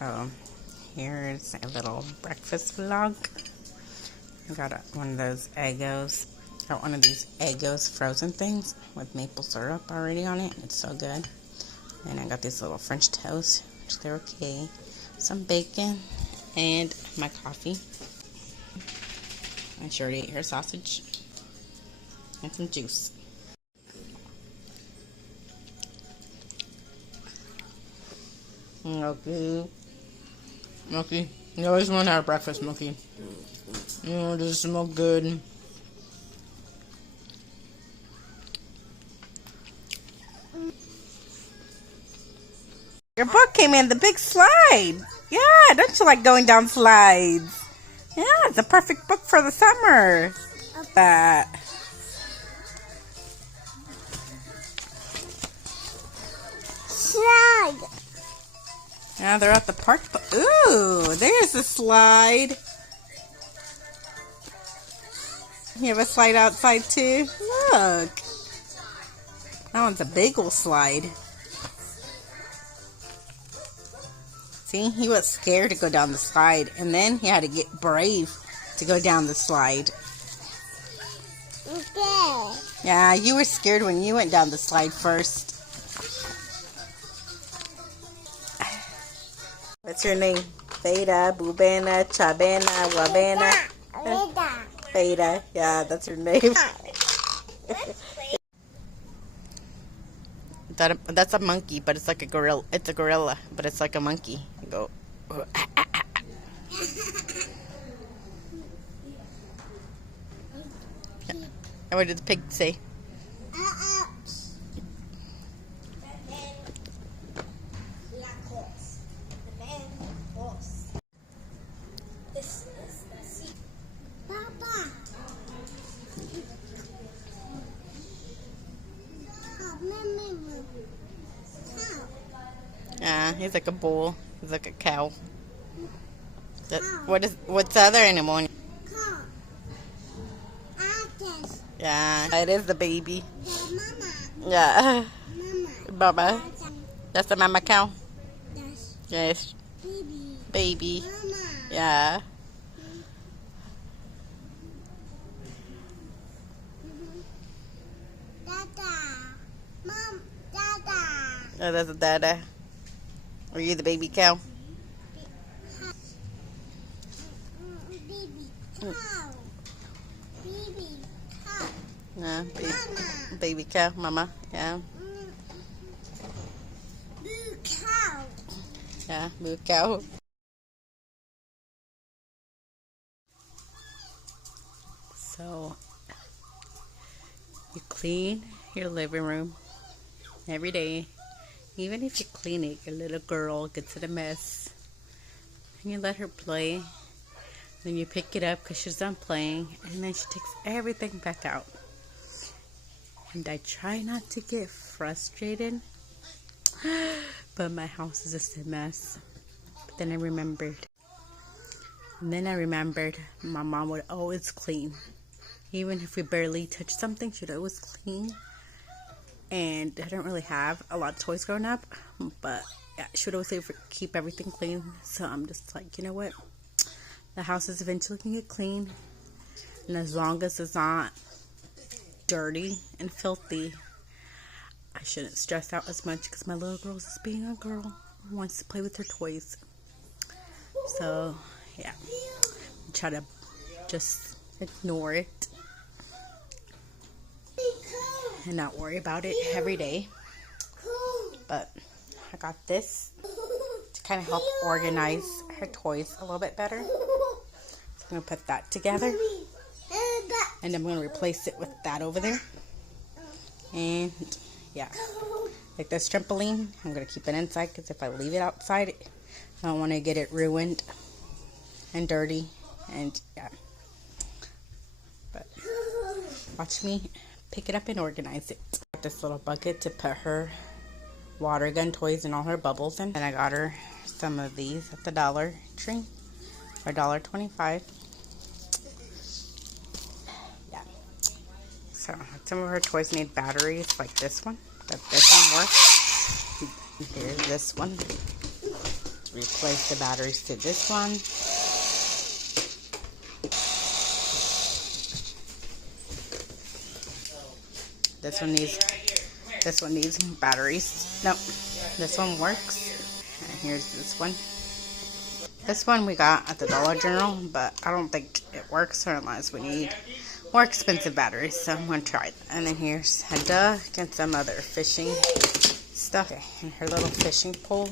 So here's a little breakfast vlog. I got one of those Eggos. Got one of these Eggos frozen things with maple syrup already on it. It's so good. And I got these little French toast, which they're okay. Some bacon and my coffee. I sure ate her sausage and some juice. Milky, you always want to have breakfast, Milky. Does it smell good? Your book came in the big slide. Yeah, don't you like going down slides? Yeah, it's a perfect book for the summer. Slide. Yeah, they're at the park. Ooh, there's a slide. You have a slide outside too? Look. That one's a big old slide. See, he was scared to go down the slide, and then he had to get brave to go down the slide. Okay. Yeah, you were scared when you went down the slide first. What's your name? Theta, Bubena, Chabena, Wabena. Theta. Yeah, that's her name. That's a monkey, but it's like a gorilla. It's a gorilla, but it's like a monkey. Go. And what did the pig say? Yeah, he's like a bull. He's like a cow. What's the other animal? Yeah, it is the baby. Yeah. Mama. That's the mama cow? Yes. Baby. Yeah. Oh, that's a dada. Are you the baby cow? Baby cow. Baby cow. No, baby cow, mama. Yeah. Boo cow. Yeah, boo cow. So, you clean your living room every day. Even if you clean it, your little girl gets it a mess. And you let her play. Then you pick it up because she's done playing. And then she takes everything back out. And I try not to get frustrated. But my house is just a mess. But then I remembered. My mom would always clean. Even if we barely touch something, she'd always clean. And I didn't really have a lot of toys growing up, but yeah, she would always say keep everything clean. So I'm just like, you know what? The house is eventually going to get clean. And as long as it's not dirty and filthy, I shouldn't stress out as much because my little girl is just being a girl who wants to play with her toys. So, yeah. I try to just ignore it and not worry about it every day. But I got this to kind of help organize her toys a little bit better. So I'm going to put that together. And I'm going to replace it with that over there. And yeah. Like this trampoline, I'm going to keep it inside because if I leave it outside, I don't want to get it ruined and dirty. And yeah. But watch me pick it up and organize it. Got this little bucket to put her water gun toys and all her bubbles in. And I got her some of these at the Dollar Tree for $1.25. Yeah. So some of her toys need batteries, like this one. That this one works. Here's this one. replace the batteries to this one. This one needs batteries. Nope, this one works. And here's this one. This one we got at the Dollar General, but I don't think it works unless we need more expensive batteries, so I'm going to try it. And then here's Hedda and some other fishing stuff. Okay, and her little fishing pole.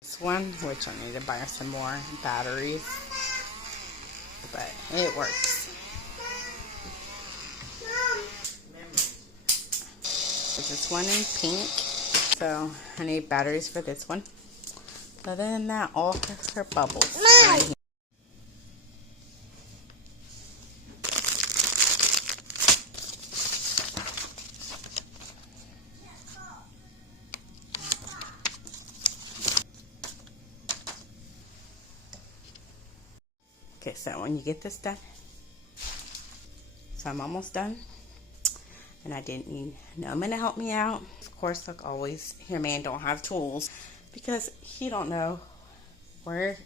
This one, which I need to buy some more batteries, but it works. There's this one in pink, so I need batteries for this one. Other than that, all her bubbles. Okay, so when you get this done, so I'm almost done, and I didn't need no man to help me out. Of course, like always, your man don't have tools because he don't know where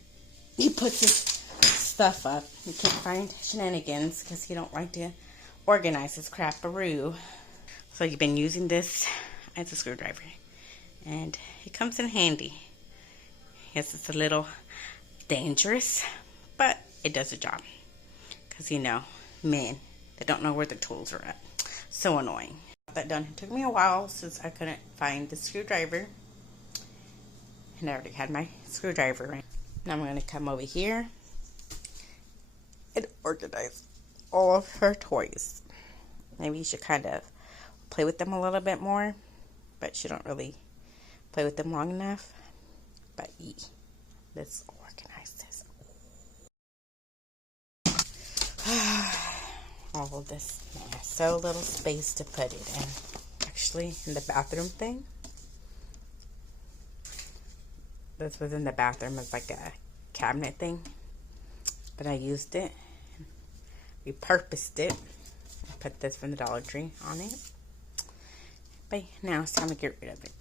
he puts his stuff up. He can't find shenanigans because he don't like to organize his crap-a-roo. So you've been using this as a screwdriver, and it comes in handy. Yes, it's a little dangerous, but it does the job. Because, you know, men, they don't know where their tools are at. So annoying. Got that done. It took me a while since I couldn't find the screwdriver. And I already had my screwdriver. Now I'm going to come over here and organize all of her toys. Maybe you should kind of play with them a little bit more. But she don't really play with them long enough. But let's organize this. All of this. Man, so little space to put it in. Actually, in the bathroom thing. This was in the bathroom as like a cabinet thing. But I used it. Repurposed it. I put this from the Dollar Tree on it. But now it's time to get rid of it.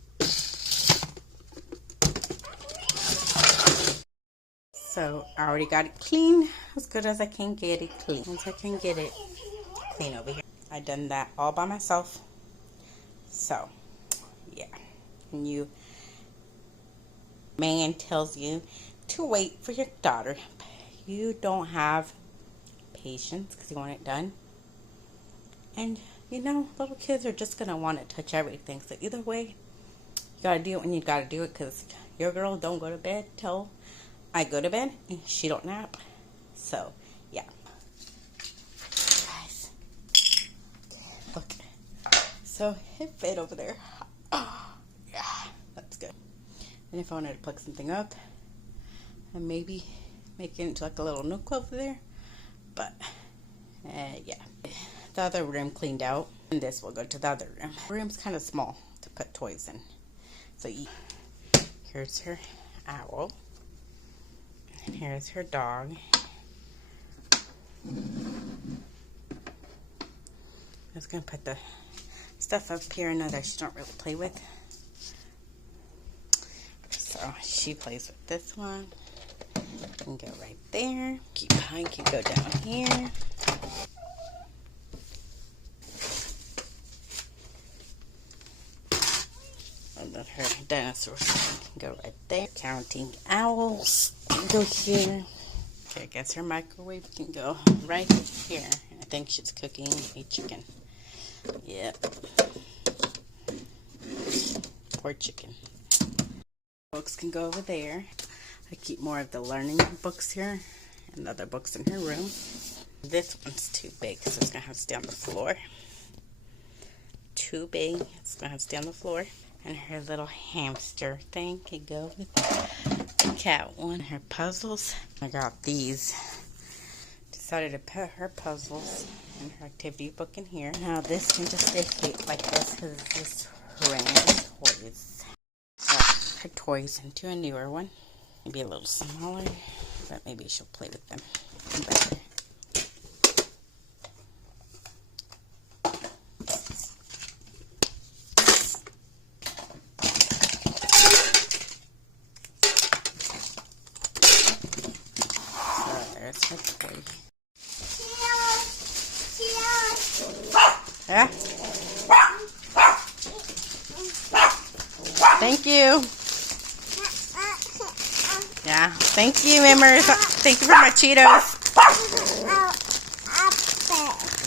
So I already got it clean, as good as I can get it clean. Once I can get it clean over here. I done that all by myself. So, yeah. And you, man tells you to wait for your daughter. You don't have patience because you want it done. And, you know, little kids are just going to want to touch everything. So either way, you got to do it when you got to do it because your girl don't go to bed till I go to bed and she don't nap. So, yeah. Guys. Look. So, it fit over there. Oh, yeah. That's good. And if I wanted to plug something up, and maybe make it into like a little nook over there. But, yeah. The other room cleaned out. And this will go to the other room. The room's kind of small to put toys in. So, here's her owl. And here's her dog. I'm just going to put the stuff up here. I know that she don't really play with. So she plays with this one. Can go right there. Keep behind, can go down here. And then her dinosaurs can go right there. Counting owls can go here. Okay, I guess her microwave can go right here. I think she's cooking a chicken. Yep. Poor chicken. Books can go over there. I keep more of the learning books here and other books in her room. This one's too big, so it's going to have to stay on the floor. Too big. It's going to have to stay on the floor. And her little hamster thing can go with the cat one. Her puzzles. I got these. Decided to put her puzzles and her activity book in here. Now this can just stay cute like this because it's just random toys. Got her toys into a newer one. Maybe a little smaller, but maybe she'll play with them better. Yeah. Thank you. Yeah. Thank you, members. Thank you for my Cheetos.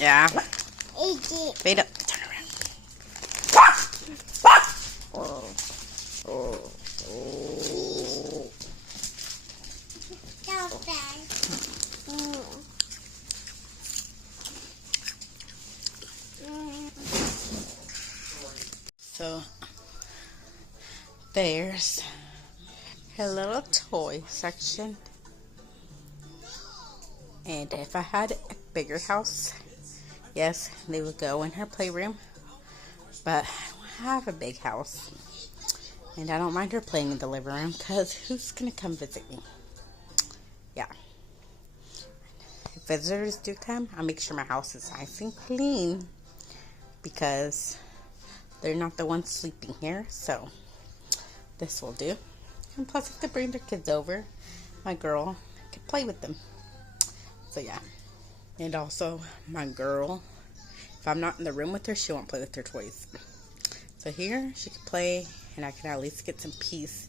Yeah. Wait up. Turn around. So there's her little toy section. And if I had a bigger house, yes, they would go in her playroom. But I don't have a big house. And I don't mind her playing in the living room because who's going to come visit me? Yeah. If visitors do come, I'll make sure my house is nice and clean because they're not the ones sleeping here. So this will do. And plus, if they bring their kids over, my girl can play with them. So yeah. And also, my girl, if I'm not in the room with her, she won't play with her toys. So here, she can play, and I can at least get some peace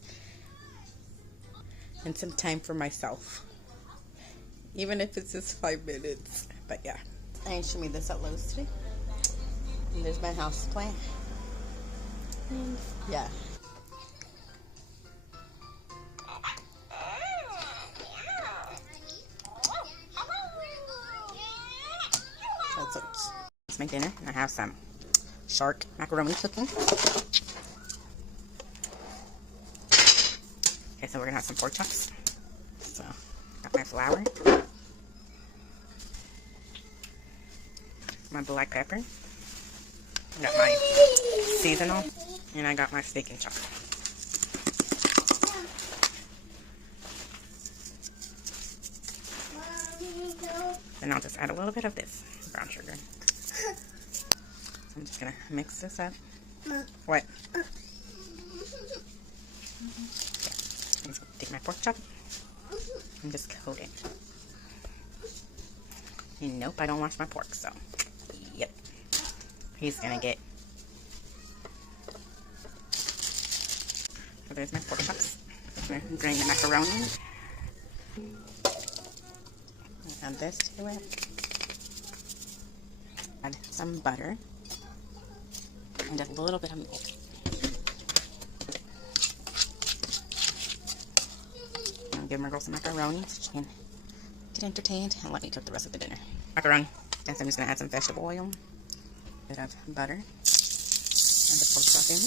and some time for myself. Even if it's just 5 minutes. But yeah. And she made this at Lowe's today. And there's my house plant. And yeah. Let's make dinner. I have some shark macaroni cooking. Okay, so we're gonna have some pork chops. So, got my flour, my black pepper, got my seasonal, and I got my steak and chop. Then I'll just add a little bit of this brown sugar. So I'm just gonna mix this up. What? Okay. I'm just gonna take my pork chop and just coat it. And nope, I don't wash my pork, so yep. He's gonna get. So there's my pork chops. I'm gonna drain the macaroni. Add this to it. Add some butter and a little bit of milk. I'll give my girl some macaroni so she can get entertained and let me cook the rest of the dinner. Macaroni. And so I'm just going to add some vegetable oil, a bit of butter, and the pork chop in.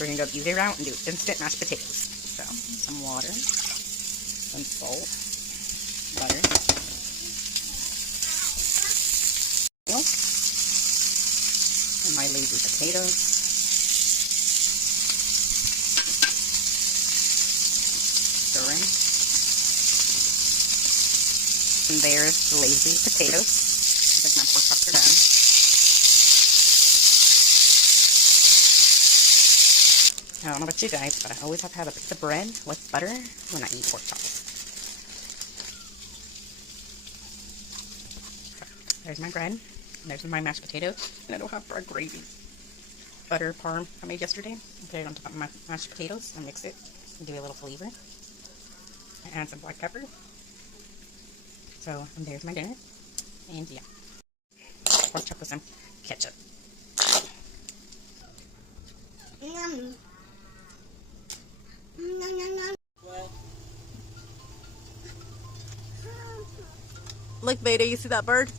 We're going to go the easy route and do instant mashed potatoes. So, some water, some salt, butter, milk, and my lazy potatoes. Stirring. And there's the lazy potatoes. I think my pork chops are done. I don't know about you guys, but I always have to have a piece of bread with butter when I eat pork chops. So, there's my bread. There's my mashed potatoes. And I don't have bread gravy. Butter parm I made yesterday. I put it on top of my mashed potatoes and mix it and give it a little flavor. And add some black pepper. So, and there's my dinner. And yeah. Pork chop with some ketchup. Yum. Look, Veda, you see that bird?